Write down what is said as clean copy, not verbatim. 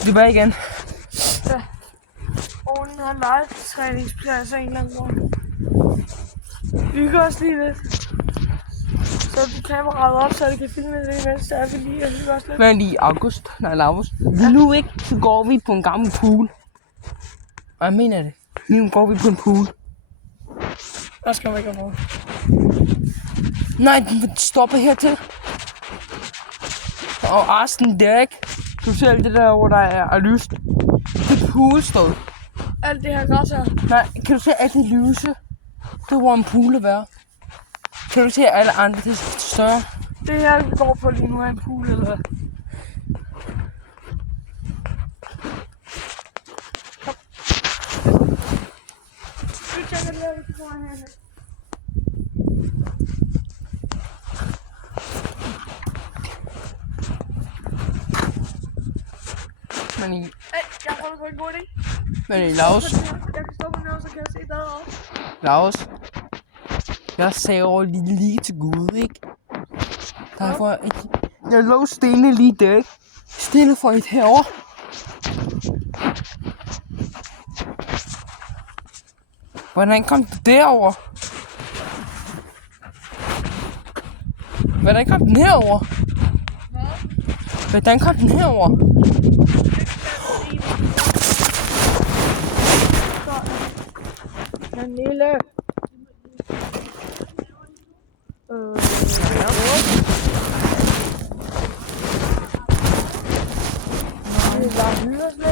Tilbage igen. Ja. Ovnen har legetræningsplads af en eller anden grund. Vi hygger os lige lidt. Så vi kameraet op, så det kan filme det, mens det er vi lige og hygger os lidt. Men i august, nu ikke, så går vi på en gammel pool. Og jeg mener det. Nu går vi på en pool. Der skal man ikke have. Nej, den stopper hertil. Og Arsten Derek. Du ser alt det der, hvor der er lyst. Det er poolsted. Alt det her græs her. Nej, kan du se alt det lyse? Det er hvor en pool er være. Kan du se alle andre, det er større? Det her, vi går på lige nu, er en pool eller hvad? Kom. Vi tjekker det her, vi kan gå herhen. Men i, Hey, jeg prøver på en god idé. men i Laos, Jeg kan stå på nede, så kan jeg se derovre. Laos. Jeg saver lige til Gud, ikke? Derfor ikke. Jeg lå stille lige der, ikke? Stille for et herovre. Hvordan kom du derover? Hvordan kom den herover? Hvordan kom den herover? Pernille. Vi bare hygge os lidt.